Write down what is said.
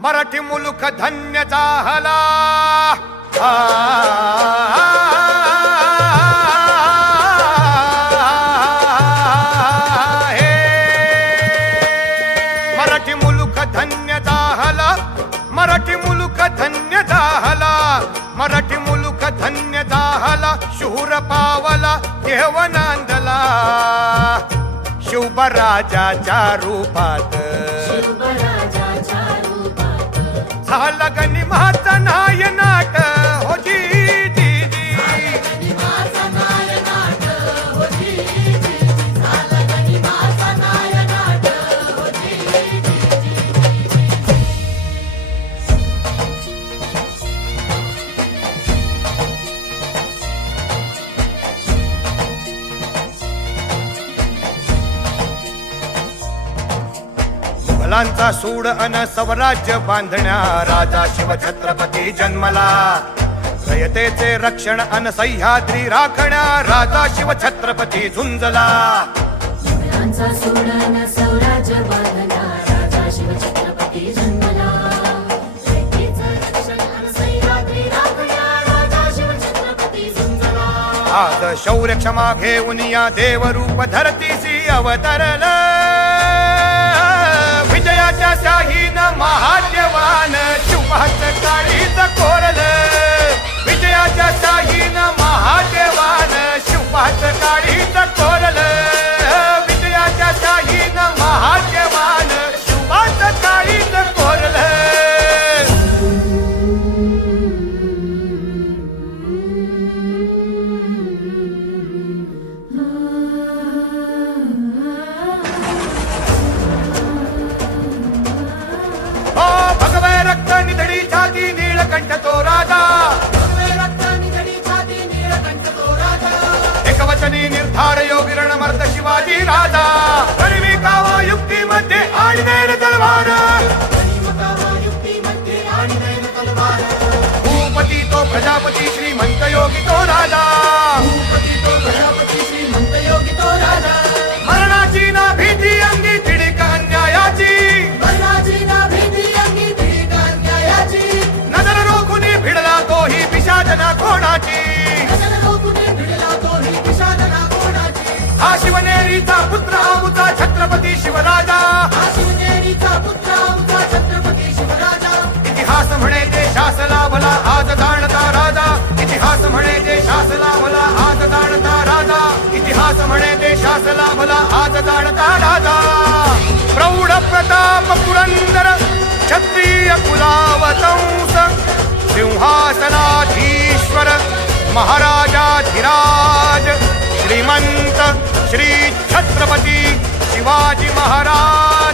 मराठी मुलुख धन्य झाला मराठी मुलुख धन्य झाला मराठी मुलुख धन्य झाला मराठी मुलुख धन्य झाला शूर पावला देव नांदला शिवबराजाच्या रूपात झाला गनिमाचा नायनाट हो जी जी जी मुघलांचा सूड अन स्वराज्य बांधण्या राजा शिव छत्रपती जन्मला रयतेचे रक्षण अन सह्याद्री राखण्या राजा शिव छत्रपती झुंजला मुघलांचा सूड अन स्वराज्य बांधण्या राजा शिव छत्रपती जन्मला रयतेचे रक्षण अन सह्याद्री राखण्या राजा शिव छत्रपती झुंजला आज शौर्य क्षमा घेऊन या देवरूप धरतीसी अवतरल विजयाच्या शाहीनं महादेवान शिवहाच काळीच कोरल विजयाच्या शाहीनं महादेवान शिवहाच काळीच कोरल विजयाच्या शाहीनं महादेवान शिवहाच काळीच कोरल रक्त निधडी छाती नीळकंठ तो राजा रक्त निधडी छाती नीळकंठ तो राजा एकवचनी निर्धार योगी रणमर्द शिवाजी राजा गणिमी कावा युक्तीमध्ये आणि नैन तलवार युक्तीमध्ये आणि नैन तलवार भूपती तो प्रजापती श्रीमंत योगी तो राजा भूपती तो प्रजापती श्रीमंत योगी तो राजा मरणाची ना भीती अंगी तिडीक अन्यायाची मरणाची ना भीती अंगी तिडीक अन्यायाची नजर रोखुनी भिडला तोही पिशाचना कोणाची नजर रोखुनी भिडला तोही पिशाचना कोणाची हा शिवनेरीचा पुत्र आमचा छत्रपती शिवराजा हा शिवनेरीचा पुत्र आमचा छत्रपती शिवराजा इतिहास म्हणे देशास लाभला आज जाणता राजा इतिहास म्हणे देशास लाभला आज जाणता राजा इतिहास म्हणे देशास लाभला आज जाणता राजा प्रौढ प्रताप पुरंदर क्षत्रिय कुलावतंस सिंहासनाधीश्वर महाराजाधिराज श्रीमंत श्री छत्रपती शिवाजी महाराज